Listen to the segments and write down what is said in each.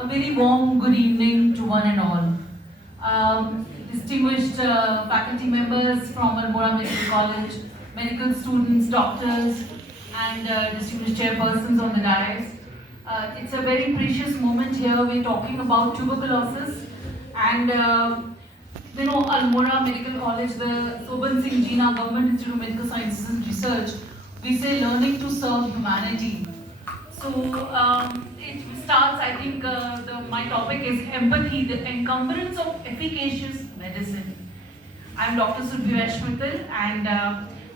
A very warm good evening to one and all. Distinguished faculty members from Almora Medical College, medical students, doctors, and distinguished chairpersons on the dais. It's a very precious moment here. We're talking about tuberculosis and Almora Medical College, the Soban Singh Jeena Government Institute of Medical Sciences and Research, we say learning to serve humanity. So it starts, I think my topic is empathy, the encumbrance of efficacious medicine. I'm Dr. Surbhi Vaish Mittal and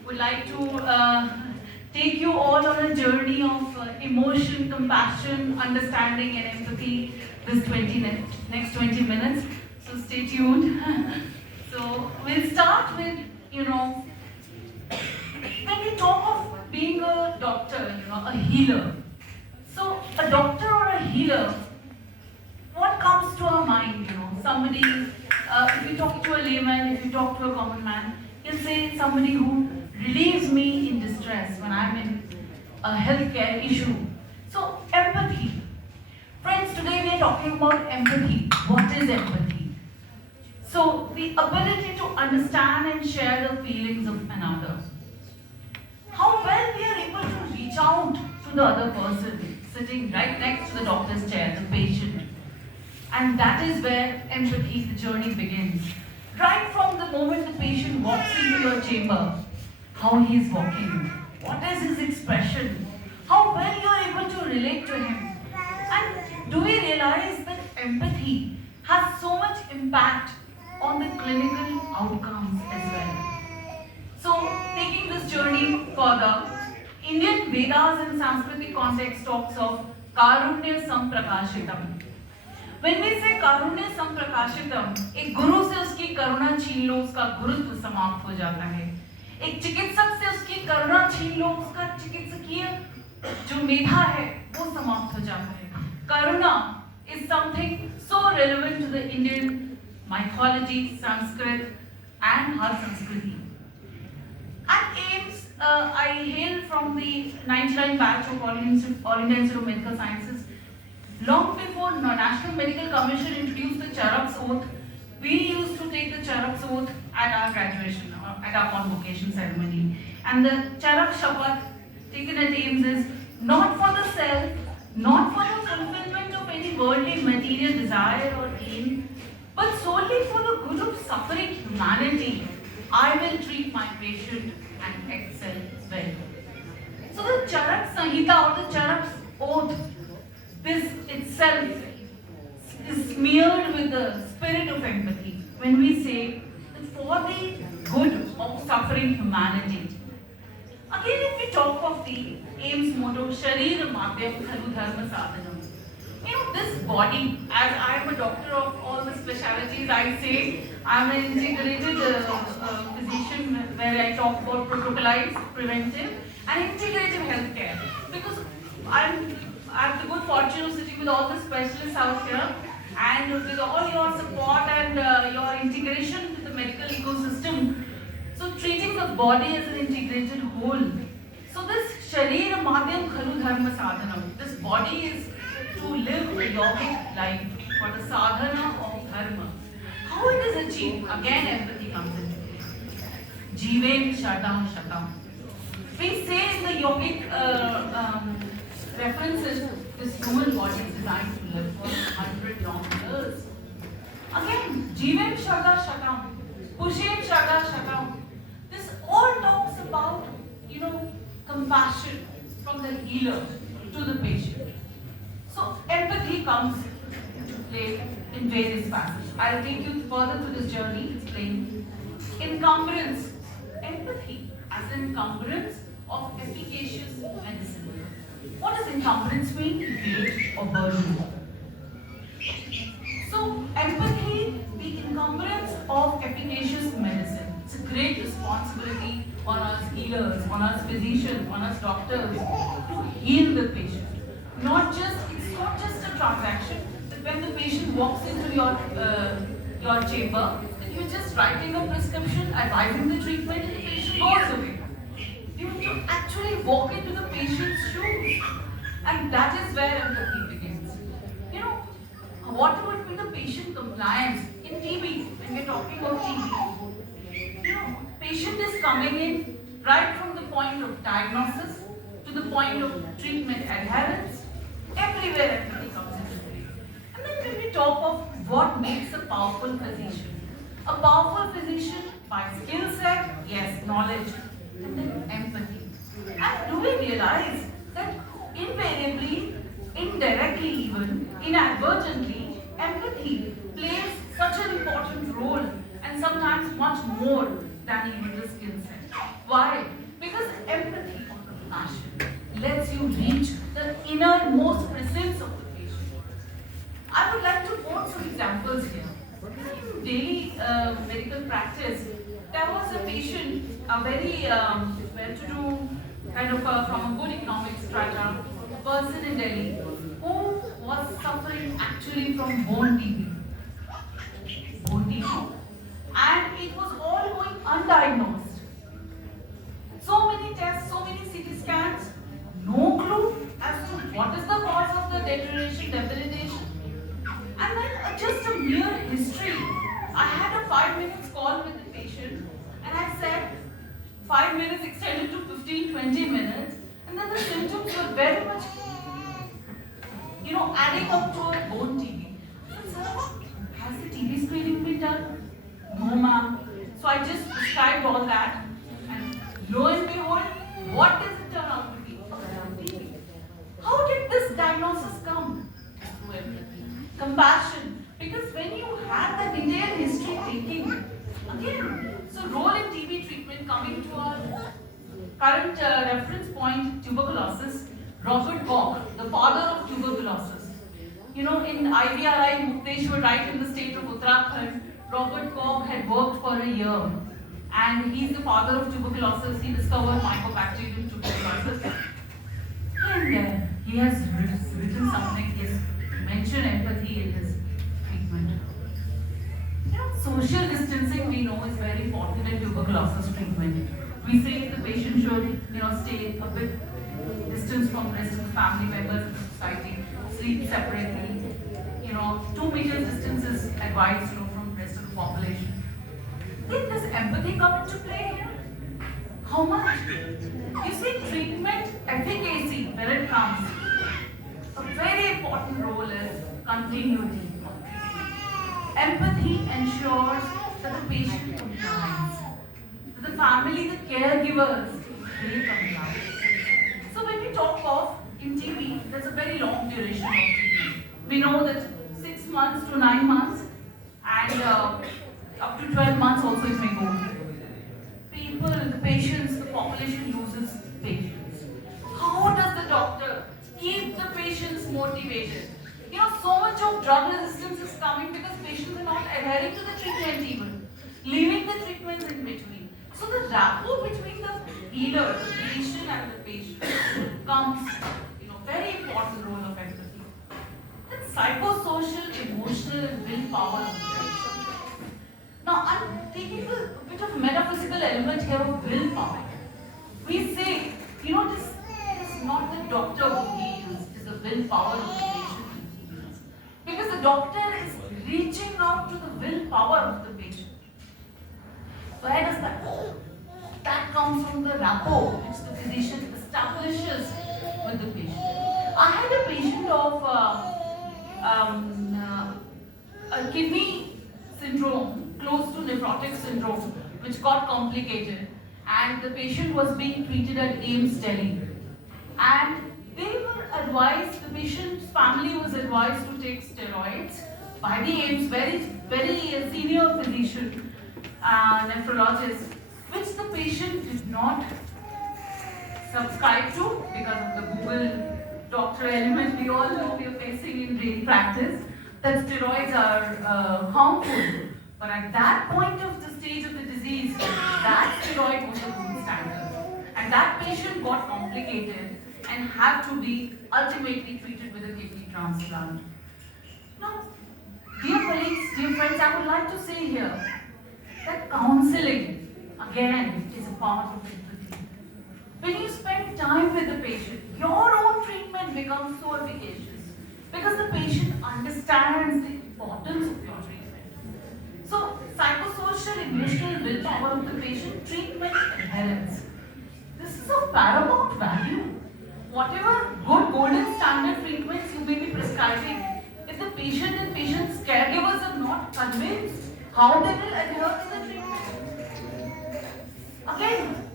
would like to take you all on a journey of emotion, compassion, understanding and empathy this next 20 minutes. So stay tuned. So we'll start with, when we talk of being a doctor, a healer. So a doctor or a healer, what comes to our mind? Somebody, if you talk to a layman, if you talk to a common man, he'll say somebody who relieves me in distress when I'm in a healthcare issue. So empathy. Friends, today we are talking about empathy. What is empathy? So the ability to understand and share the feelings of another. How well we are able to reach out to the other person sitting right next to the doctor's chair, the patient. And that is where empathy, the journey begins. Right from the moment the patient walks into your chamber, how he is walking, what is his expression, how well you are able to relate to him. And do we realize that empathy has so much impact on the clinical outcomes as well? So, taking this journey further, Indian Vedas in Sanskritic context talks of Karunya Samprakashitam. When we say Karunya Samprakashitam, एक गुरु से उसकी करुणा छीन लो, उसका गुरुत्व समाप्त हो जाता है. एक चिकित्सक से उसकी करुणा छीन लो, उसका चिकित्सकीय जो मेधा है, वो समाप्त हो जाता है. Karuna is something so relevant to the Indian mythology, Sanskrit, and her Sanskriti. At AIMS, I hail from the 99 batch of All India Institute of Medical Sciences. Long before the National Medical Commission introduced the Charak's Oath, we used to take the Charak's Oath at our graduation, or at our convocation ceremony. And the Charak Shapath taken at AIMS is not for the self, not for the fulfillment of any worldly material desire or aim, but solely for the good of suffering humanity. I will treat my patient and excel well. So the Charak Sanhita or the Charak's Oath, this itself is smeared with the spirit of empathy when we say that for the good of suffering humanity. Again, if we talk of the AIMS motto, Sharira Madhyam Khalu Dharma Sadhanam. This body, as I am a doctor of all the specialities, I say I am an integrated physician where I talk about protocolized, preventive and integrative healthcare. Because I have the good fortune of sitting with all the specialists out here and with all your support and your integration with the medical ecosystem. So treating the body as an integrated whole. So this Sharira Madhyam Khalu Dharma Sadhanam, this body is to live a yogic life for the sadhana of dharma. How it is achieved? Again, empathy comes into play. Jeeven Shardam Shatam. We say in the yogic references, this human body is designed to live for 100 long years. Again, Jeeven Shardam Shatam, Pushem Shardam Shatam. This all talks about, compassion from the healer to the patient. So empathy comes into play in various facets. I'll take you further through this journey, explain. Encumbrance, empathy as an encumbrance of efficacious medicine. What does encumbrance mean? Weight or burden. So empathy, the encumbrance of efficacious medicine. It's a great responsibility on us healers, on us physicians, on us doctors to heal the patient. It's not just a transaction that when the patient walks into your chamber, that you're just writing a prescription, advising the treatment, and the patient goes away. You have to actually walk into the patient's shoes, and that is where empathy begins. what would be the patient compliance in TB when we're talking about TB? Patient is coming in right from the point of diagnosis to the point of treatment adherence. Everywhere empathy comes into play. And then when we talk of what makes a powerful physician, a powerful physician by skill set, yes, knowledge, and then empathy. And do we realize that invariably, indirectly even, inadvertently, empathy plays such an important role and sometimes much more than even the skill set. Why? Because empathy or compassion lets you reach the innermost presence of the patient. I would like to quote some examples here. In daily medical practice, there was a patient, a very well-to-do, kind of from a good economic strata, person in Delhi who was suffering actually from bone TB. Bone TB. And it was all going undiagnosed. So many tests, so many CT scans, no clue as to what is the cause of the deterioration, debilitation. And then just a mere history. I had a 5 minutes call with the patient and I said 5 minutes extended to 15-20 minutes, and then the symptoms were very much adding up to a bone TB. I said, sir, has the TB screening been done? No, ma'am. So I just prescribed all that, and lo and behold, what does it turn out to be? TB. How did this diagnosis come? Through empathy, compassion. Because when you have the detailed history taking, again, so role in TB treatment, coming to our current reference point, tuberculosis, Robert Koch, the father of tuberculosis. In IVRI, Mukteshwar, right in the state of Uttarakhand, Robert Koch had worked for a year. And he's the father of tuberculosis. He discovered mycobacterium tuberculosis. And he has written something, he has mentioned empathy in his treatment. Social distancing, we know, is very important in tuberculosis treatment. We say the patient should, stay a bit distance from the rest of the family members of the society, sleep separately. 2 meters distance is advised, from the rest of the population. Then does empathy come into play here? How much? You see, treatment efficacy, when it comes, a very important role is continuity. Empathy ensures that the patient complies, that the family, the caregivers, they comply. So when we talk of in TB, there's a very long duration of treatment. We know that 6 months to 9 months and up to 12 months also it may go. People, the patients, the population loses patience. How does the doctor keep the patients motivated? So much of drug resistance is coming because patients are not adhering to the treatment even, leaving the treatments in between. So the rapport between the healer, the patient and the patient comes, very important role of empathy. Then psychosocial, emotional and willpower of the patient. Now I'm taking a bit of metaphysical element here of willpower. We say, this is not the doctor who heals, it is the willpower of the patient. Because the doctor is reaching out to the willpower of the patient. Where does that go? That comes from the rapport which the physician establishes with the patient. I had a patient of a kidney syndrome, close to nephrotic syndrome, which got complicated. And the patient was being treated at AIIMS Delhi. And they were advised, the patient's family was advised to take steroids by the AIIMS, very senior physician, nephrologist, which the patient did not subscribe to because of the Google doctor element. We all know we are facing in daily practice that steroids are harmful. But at that point of the stage of the disease, that steroid was the gold standard. And that patient got complicated and had to be ultimately treated with a kidney transplant. Now, dear colleagues, dear friends, I would like to say here that counseling, again, is a part of empathy. When you spend time with the patient, your own treatment becomes so efficacious because the patient understands understands the importance of your treatment. So, psychosocial emotional willpower of the patient, treatment adherence. This is of paramount value. Whatever good golden standard treatments you may be prescribing, if the patient and patient's caregivers are not convinced, how they will adhere to the treatment? Again,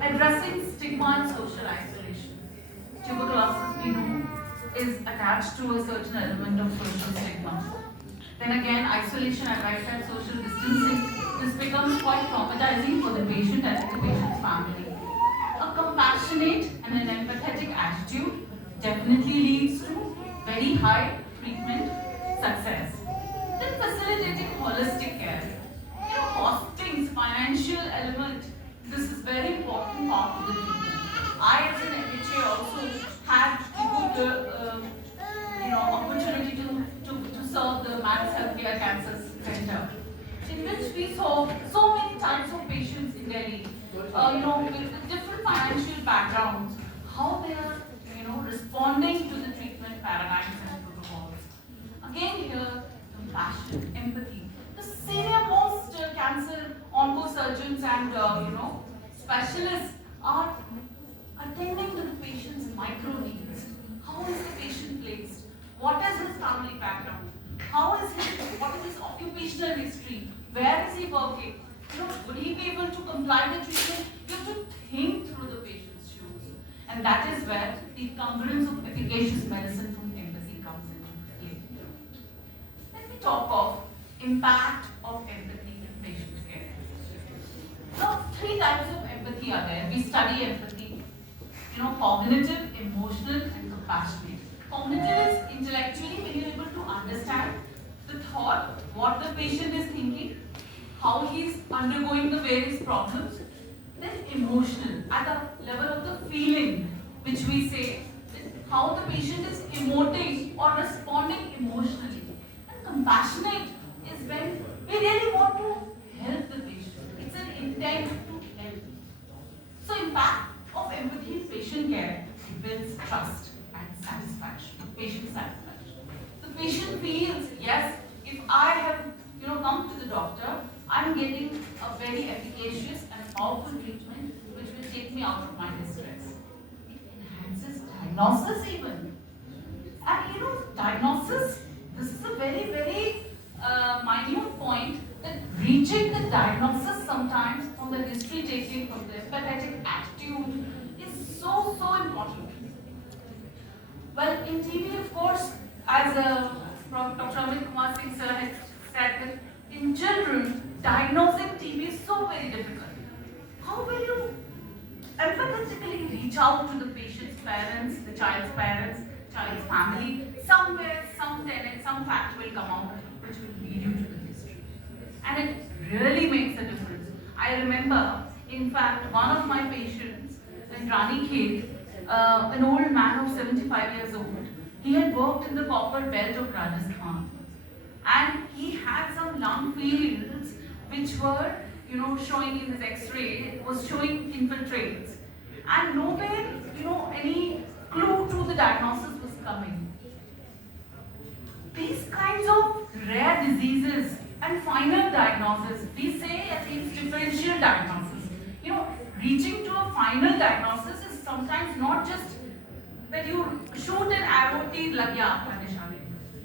addressing stigma and social isolation. Tuberculosis, we know, is attached to a certain element of social stigma. Then again, isolation, as I said, social distancing, this becomes quite traumatizing for the patient and the patient's family. A compassionate and an empathetic attitude definitely leads to very high treatment success. Then facilitating holistic care. Costings, financial element, this is very important part of the treatment. I, as an MHA, also had a good opportunity to serve the Max Healthcare Cancer Center, in which we saw so many types of patients in Delhi, with different financial backgrounds, how they are, responding to the treatment paradigms and protocols. Again here, compassion, empathy. The senior most cancer oncosurgeons and specialists are attending to the patient's micro needs. How is the patient placed? What is his family background? What is his occupational history? Where is he working? Would he be able to comply with treatment? You have to think through the patient's shoes. And that is where the encumbrance of efficacious medicine from empathy comes into play. Let me talk of impact of empathy in patient care. Now, 3 types of empathy are there. We study empathy, cognitive, emotional, and compassionate. Cognitive is intellectually when you're able to understand the thought, what the patient is thinking, how he's undergoing the various problems. Then emotional, at the level of the feeling, which we say, how the patient is emoting or responding emotionally. And compassionate is when we really want to help the patient. It's an intent to help. So impact of empathy in patient care builds trust and satisfaction, patient satisfaction. The patient feels, yes, if I have come to the doctor, I'm getting a very efficacious and powerful treatment which will take me out of my distress. It enhances diagnosis even. And diagnosis, this is a very, very minute point, that reaching the diagnosis sometimes from the history taking, from the empathetic attitude is so, so important. Well, in TB, of course, as Dr. Amit Kumar Singh sir has said, that in children, diagnosing TB is so very difficult. How will you empathetically reach out to the patient's parents, the child's parents, child's family? Somewhere, some tenet, some fact will come out which will lead you to the history. And it really makes a difference. I remember, in fact, one of my patients in Rani Khed, an old man of 75 years old, he had worked in the copper belt of Rajasthan. And he had some lung fields which were, showing in his X-ray, was showing infiltrates. And nowhere, any clue to the diagnosis was coming. These kinds of rare diseases and final diagnosis, we say at least differential diagnosis. Reaching to a final diagnosis is sometimes not just that you shoot an arrow, tir lag gaya aapka nishani.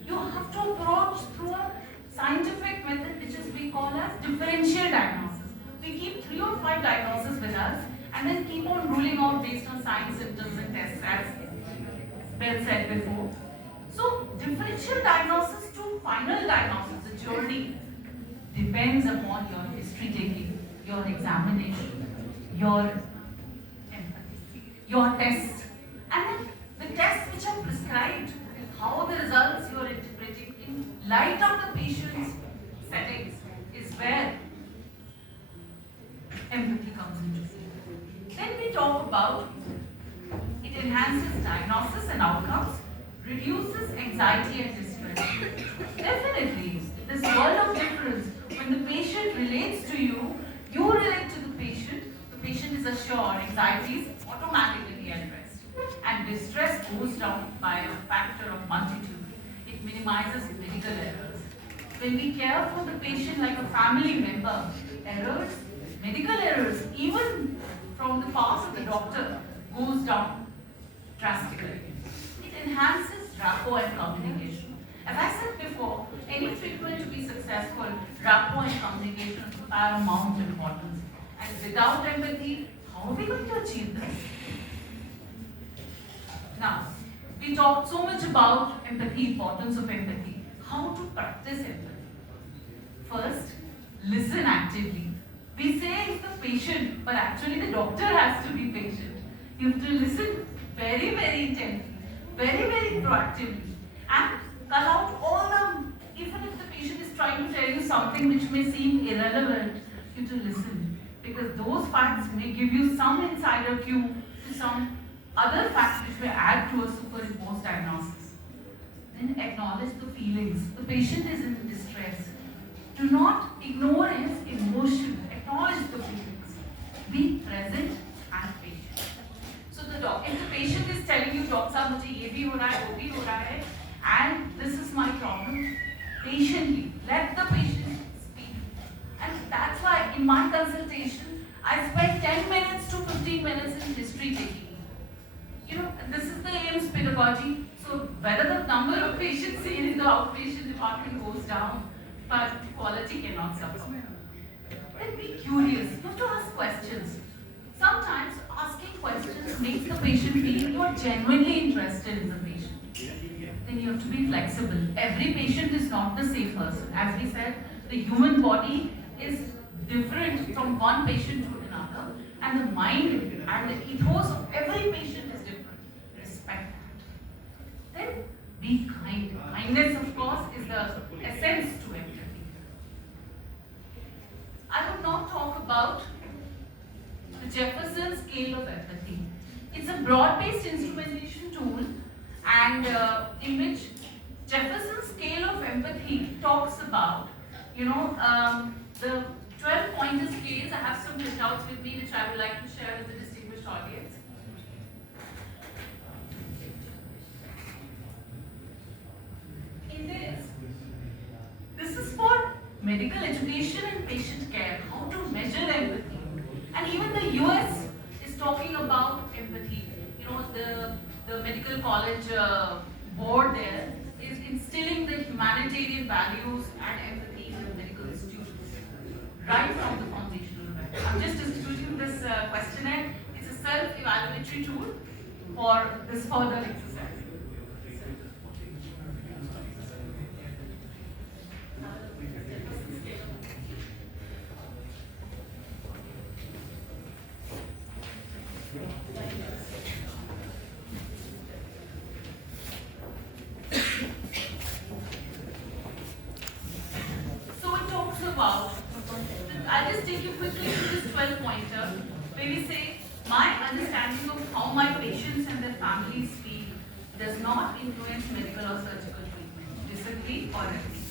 You have to approach through a scientific method which is we call as differential diagnosis. We keep 3 or 5 diagnoses with us and then keep on ruling out based on signs, symptoms and tests, as Bill said before. So differential diagnosis to final diagnosis, the journey depends upon your history taking, your examination, your empathy, your tests, and then the tests which are prescribed, how the results you are interpreting in light of the patient's settings is where empathy comes into play. Then we talk about it enhances diagnosis and outcomes, reduces anxiety and distress. Definitely, this world of difference, when the patient relates to you, you relate to the patient is assured, anxiety is automatically addressed, and distress goes down by a factor of multitude. it minimizes medical errors. When we care for the patient like a family member, errors, medical errors, even from the past of the doctor, goes down drastically. It enhances rapport and communication. As I said before, any treatment to be successful, rapport and communication is of paramount importance. And without empathy, how are we going to achieve this? Now, we talked so much about empathy, importance of empathy. How to practice empathy? First, listen actively. We say it's the patient, but actually the doctor has to be patient. You have to listen very, very intently, very, very proactively, and cut out all the, even if the patient is trying to tell you something which may seem irrelevant, you have to listen. Because those facts may give you some insider cue to some other facts which may add to a superimposed diagnosis. Then acknowledge the feelings. The patient is in distress. Do not ignore his emotion. Acknowledge the feelings. Be present and patient. So if the patient is telling you, doctor साहब मुझे ये भी हो रहा है, वो भी हो रहा है, and this is my problem, patiently let the patient speak. And that's why in my consultation, I spend 10 minutes to 15 minutes in history taking. This is the AIMS pedagogy. So whether the number of patients seen in the outpatient department goes down, but quality cannot suffer. Then be curious. You have to ask questions. Sometimes asking questions makes the patient feel you are genuinely interested in the patient. Then you have to be flexible. Every patient is not the same person. As we said, the human body is different from one patient to another, and the mind and the ethos of every patient is different. Respect that. Then be kind. Kindness, of course, is the essence to empathy. I would now talk about the Jefferson scale of empathy. It's a broad-based instrumentation tool, and in which Jefferson scale of empathy talks about, the 12-pointer scales. I have some printouts with me which I would like to share with the distinguished audience. In this is for medical education and patient care, how to measure empathy. And even the US is talking about empathy. The medical college board there is instilling the humanitarian values and empathy in the medical institutions, right from the foundational level. I'm just distributing this questionnaire. It's a self-evaluatory tool for this further exercise. I'll just take you quickly through this 12-pointer, where we say, my understanding of how my patients and their families feel does not influence medical or surgical treatment. Disagree or agree?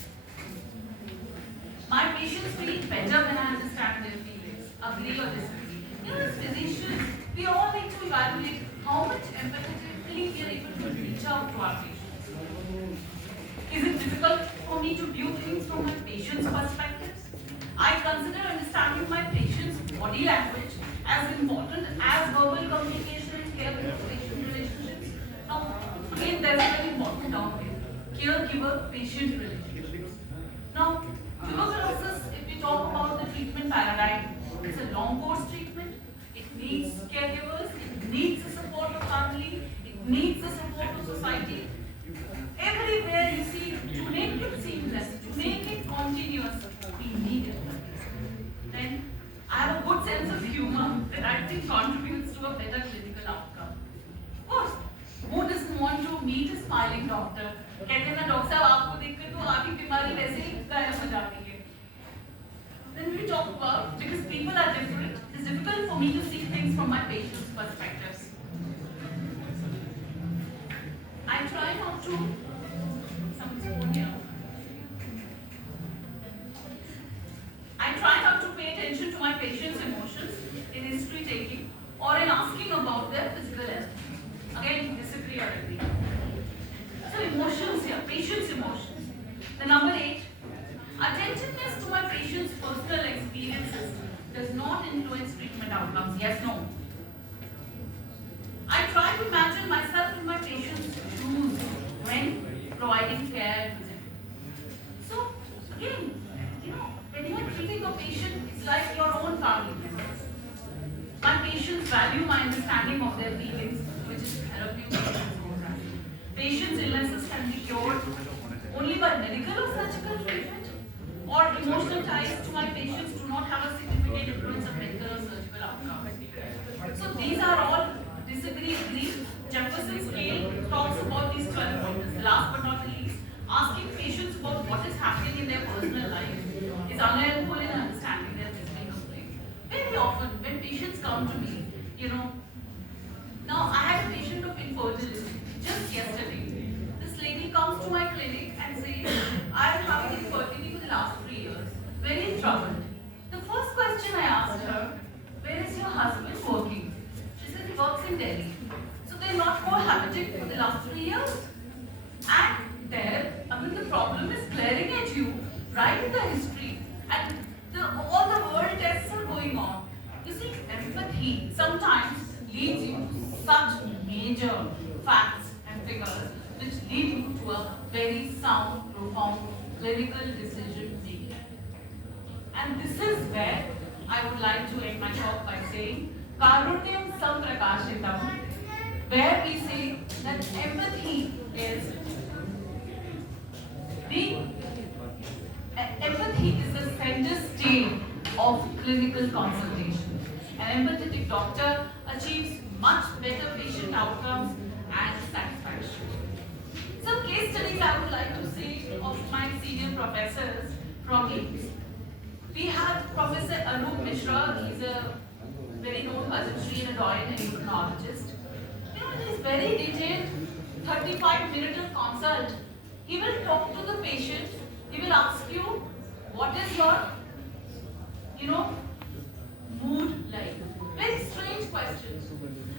My patients feel better when I understand their feelings. Agree or disagree? As physicians, we all need to evaluate how much empathetically we are able to reach out to our patients. Is it difficult for me to view things from my patient's perspectives? I consider understanding my patient's body language as important as verbal communication and care-patient relationships. Now, again, there's a very important term here, caregiver-patient relationships. Now, tuberculosis, if we talk about the treatment paradigm, it's a long-course treatment. It needs caregivers, it needs the support of family, it needs the support of society. Everywhere you see, to make it seamless, to make it continuous, we need it. Then I have a good sense of humor that I think contributes to a better clinical outcome. Of course, who doesn't want to meet a smiling doctor? कहते हैं ना doctor साहब आपको देखकर तो आपकी बीमारी वैसे ही गायब हो जाती है. Then we talk about, because people are different, it's difficult for me to see things from my patient's perspectives. I try not to. I try not to pay attention to my patient's emotions in history taking or in asking about their physical health. Again, disagree or agree. So emotions here, patient's The number 8, attentiveness to my patient's personal experiences does not influence treatment outcomes. Yes, no. I try to imagine myself in my patient's shoes when providing care to them. So, again, when you are treating a patient, it's like your own family members. My patients value my understanding of their feelings, which is therapeutic. Patients' illnesses can be cured only by medical or surgical treatment, or emotional ties to my patients do not have a significant influence on medical or surgical outcomes. So these are all disagree, agree. Jefferson's scale talks about these 12 pointers. Last but not the least, asking patients about what is happening in their personal life is unhelpful in understanding their physical complaint. Very often, when patients come to me, now I had a patient of infertility just yesterday. This lady comes to my clinic and says, I am having infertility for the last 3 years, very troubled. The first question I asked her, where is your husband working? She said he works in Delhi. So they're not cohabiting for the last 3 years. And there, the problem is glaring at you, right in the history. And all the world tests are going on. You see, empathy sometimes leads you to such major facts and figures which lead you to a very sound, profound clinical decision making. And this is where I would like to end my talk by saying, Karunyam Samprakashitam, where we say that empathy is the center stage of clinical consultation. An empathetic doctor achieves much better patient outcomes and satisfaction. Some case studies I would like to say of my senior professors from AIMS. We have Professor Anup Mishra. He's a very known urgentry and a doyen endocrinologist. He's very detailed, 35-minute consult. He will talk to the patient. He will ask you, what is your, mood like? Very strange questions.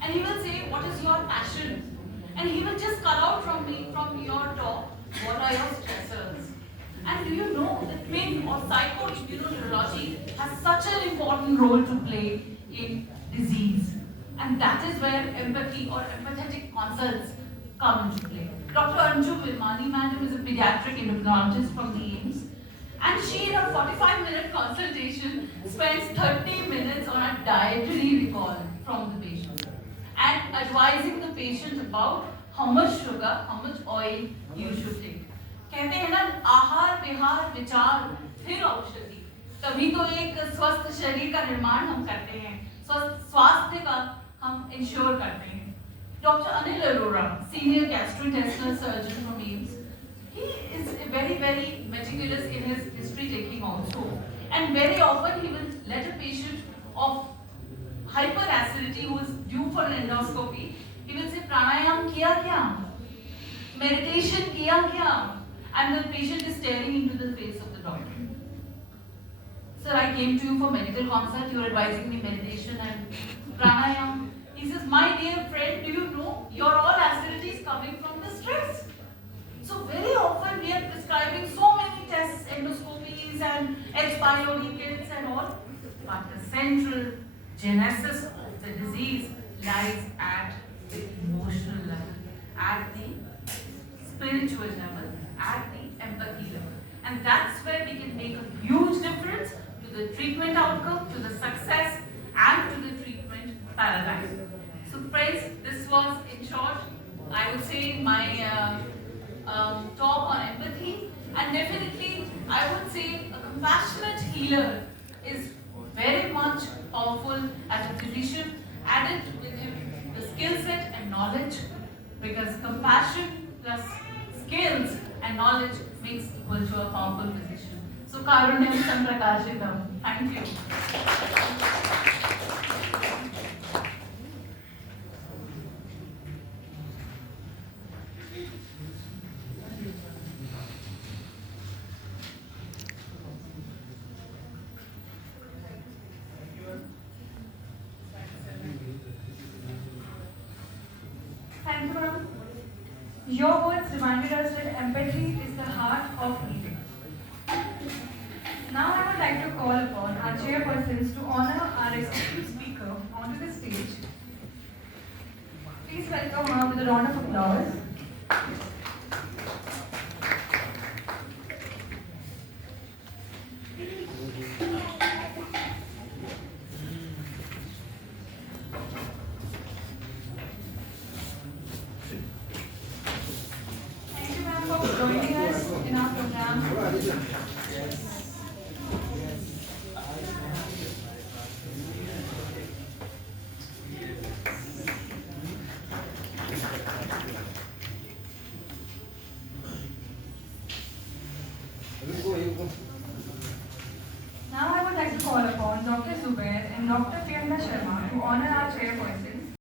And he will say, what is your passion? And he will just call out from your talk, what are your stressors? And do you know that twin or psychoimmunoneurology has such an important role to play in disease? And that is where empathy or empathetic consults come into play. Dr. Anju Virmani madam is a pediatric endocrinologist from the AIMS. And she, in a 45-minute consultation, spends 30 minutes on a dietary recall from the patient and advising the patient about how much sugar, how much oil you should take. कहते हैं ना, आहार विहार विचार फिर औषधि, तभी तो एक स्वस्थ शरीर का निर्माण हम करते हैं, स्वस्थ स्वास्थ्य का हम इंश्योर करते हैं. Dr. Anil Arora, senior gastrointestinal surgeon from AIMS, he is very, very meticulous in his history taking also. And very often he will let a patient of hyperacidity who is due for an endoscopy, he will say, pranayam kiya kya? Meditation kiya kya? And the patient is staring into the face of the doctor. Sir, I came to you for medical consult, you are advising me meditation and pranayam. He says, my dear friend, do you know your all acidity is coming from the stress? So very often we are prescribing so many tests, endoscopies and H-biology kits and all, but the central genesis of the disease lies at the emotional level, at the spiritual level, at the empathy level. And that's where we can make a huge difference to the treatment outcome, to the success and to the treatment paradigm. So friends, this was in short, I would say my talk on empathy, and definitely I would say a compassionate healer is very much powerful as a physician. Added with him the skill set and knowledge, because compassion plus skills and knowledge makes equal to a powerful physician. So Karunyam Samprakashitam. Thank you. Thank you, ma'am. Your words reminded us that empathy is the heart of healing. chairpersons to honor our esteemed speaker onto the stage. Please welcome her with a round of applause. Thank you, ma'am, for joining us in our program.